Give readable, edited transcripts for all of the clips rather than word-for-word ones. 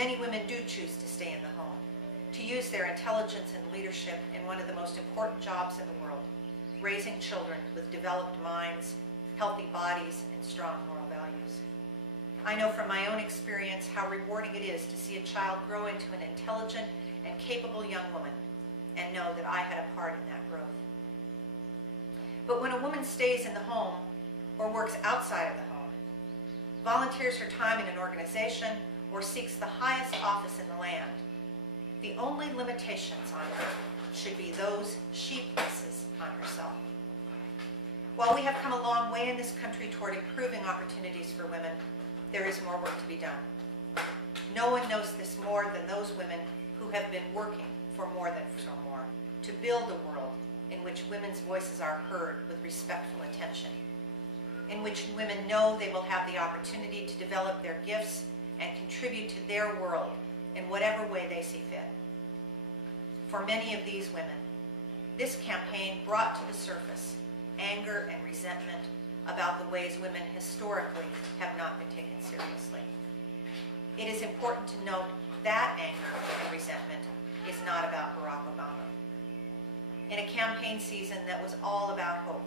Many women do choose to stay in the home, to use their intelligence and leadership in one of the most important jobs in the world, raising children with developed minds, healthy bodies, and strong moral values. I know from my own experience how rewarding it is to see a child grow into an intelligent and capable young woman, and know that I had a part in that growth. But when a woman stays in the home or works outside of the home, volunteers her time in an organization, or seeks the highest office in the land, the only limitations on her should be those she places on herself. While we have come a long way in this country toward improving opportunities for women, there is more work to be done. No one knows this more than those women who have been working for more than so more to build a world in which women's voices are heard with respectful attention, in which women know they will have the opportunity to develop their gifts and contribute to their world in whatever way they see fit. For many of these women, this campaign brought to the surface anger and resentment about the ways women historically have not been taken seriously. It is important to note that anger and resentment is not about Barack Obama. In a campaign season that was all about hope,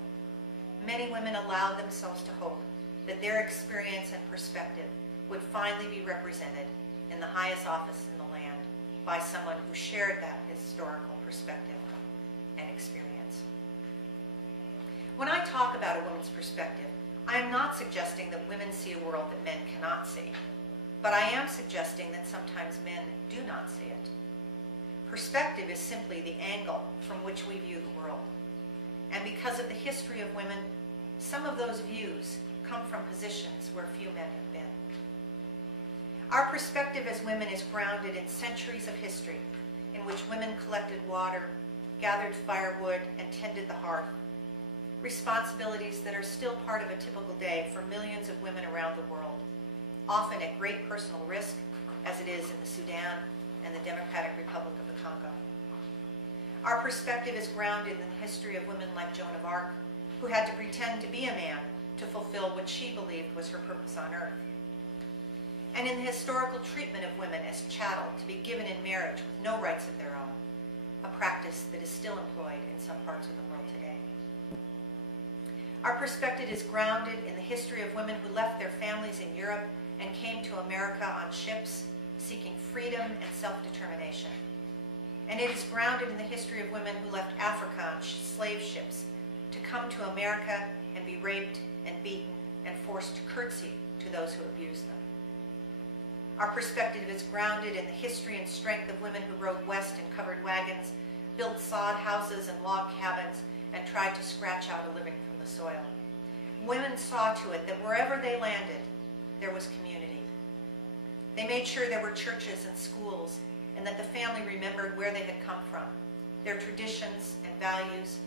many women allowed themselves to hope that their experience and perspective would finally be represented in the highest office in the land by someone who shared that historical perspective and experience. When I talk about a woman's perspective, I am not suggesting that women see a world that men cannot see, but I am suggesting that sometimes men do not see it. Perspective is simply the angle from which we view the world. And because of the history of women, some of those views come from positions where few men have been. Our perspective as women is grounded in centuries of history in which women collected water, gathered firewood, and tended the hearth, responsibilities that are still part of a typical day for millions of women around the world, often at great personal risk, as it is in the Sudan and the Democratic Republic of the Congo. Our perspective is grounded in the history of women like Joan of Arc, who had to pretend to be a man to fulfill what she believed was her purpose on earth. And in the historical treatment of women as chattel to be given in marriage with no rights of their own, a practice that is still employed in some parts of the world today. Our perspective is grounded in the history of women who left their families in Europe and came to America on ships, seeking freedom and self-determination. And it is grounded in the history of women who left Africa on slave ships to come to America and be raped and beaten and forced to curtsy to those who abused them. Our perspective is grounded in the history and strength of women who rode west in covered wagons, built sod houses and log cabins, and tried to scratch out a living from the soil. Women saw to it that wherever they landed, there was community. They made sure there were churches and schools, and that the family remembered where they had come from, their traditions and values,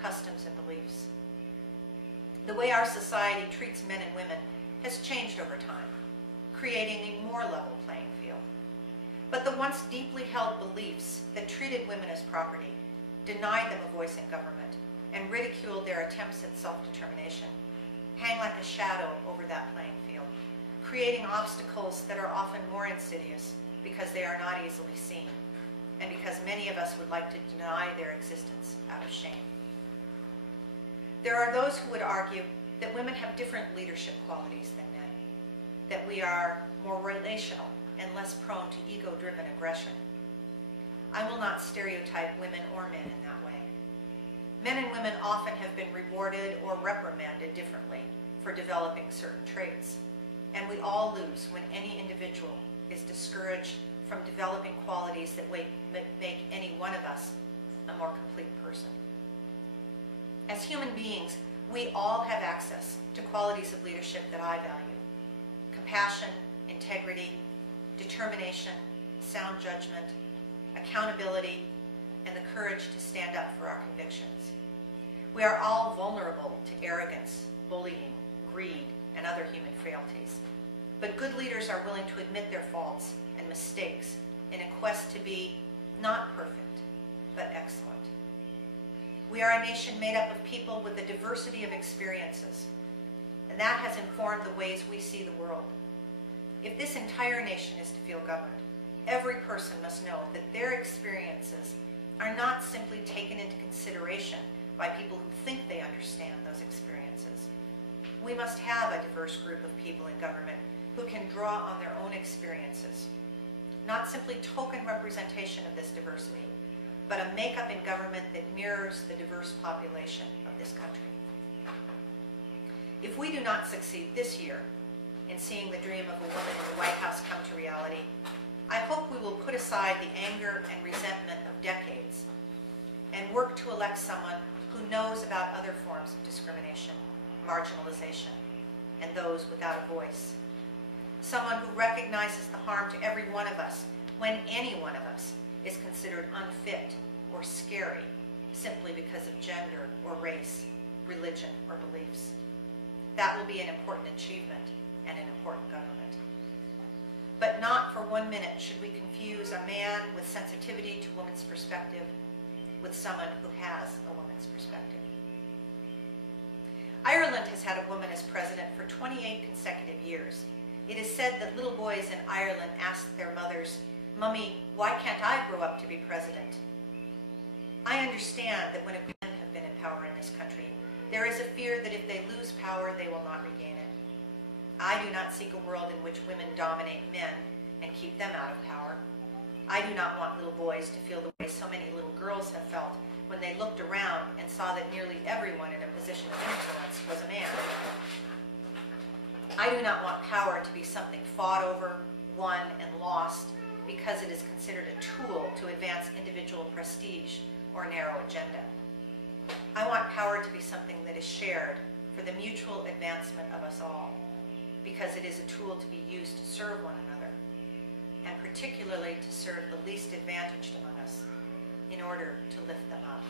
customs and beliefs. The way our society treats men and women has changed over time, creating a more level playing field. But the once deeply held beliefs that treated women as property, denied them a voice in government, and ridiculed their attempts at self-determination hang like a shadow over that playing field, creating obstacles that are often more insidious because they are not easily seen, and because many of us would like to deny their existence out of shame. There are those who would argue that women have different leadership qualities than men, that we are more relational and less prone to ego-driven aggression. I will not stereotype women or men in that way. Men and women often have been rewarded or reprimanded differently for developing certain traits, and we all lose when any individual is discouraged from developing qualities that make any one of us a more complete person. As human beings, we all have access to qualities of leadership that I value: compassion, integrity, determination, sound judgment, accountability, and the courage to stand up for our convictions. We are all vulnerable to arrogance, bullying, greed, and other human frailties. But good leaders are willing to admit their faults and mistakes in a quest to be not perfect, but excellent. We are a nation made up of people with a diversity of experiences, and that has informed the ways we see the world. If this entire nation is to feel governed, every person must know that their experiences are not simply taken into consideration by people who think they understand those experiences. We must have a diverse group of people in government who can draw on their own experiences, not simply token representation of this diversity, but a makeup in government that mirrors the diverse population of this country. If we do not succeed this year in seeing the dream of a woman in the White House come to reality, I hope we will put aside the anger and resentment of decades and work to elect someone who knows about other forms of discrimination, marginalization, and those without a voice. Someone who recognizes the harm to every one of us when any one of us is considered unfit or scary simply because of gender or race, religion, or beliefs. That will be an important achievement and an important government. But not for 1 minute should we confuse a man with sensitivity to women's perspective with someone who has a woman's perspective. Ireland has had a woman as president for 28 consecutive years. It is said that little boys in Ireland ask their mothers, "Mummy, why can't I grow up to be president?" I understand that when women have been in power in this country, there is a fear that if they lose power, they will not regain it. I do not seek a world in which women dominate men and keep them out of power. I do not want little boys to feel the way so many little girls have felt when they looked around and saw that nearly everyone in a position of influence was a man. I do not want power to be something fought over, won, and lost because it is considered a tool to advance individual prestige or narrow agenda. I want power to be something that is shared for the mutual advancement of us all, because it is a tool to be used to serve one another, and particularly to serve the least advantaged among us in order to lift them up.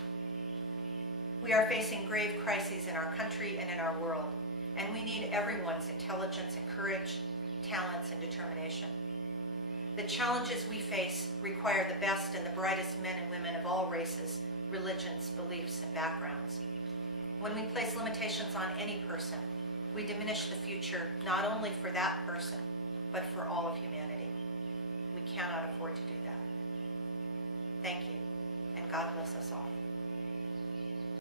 We are facing grave crises in our country and in our world, and we need everyone's intelligence and courage, talents and determination. The challenges we face require the best and the brightest men and women of all races, religions, beliefs, and backgrounds. When we place limitations on any person, we diminish the future not only for that person, but for all of humanity. We cannot afford to do that. Thank you, and God bless us all.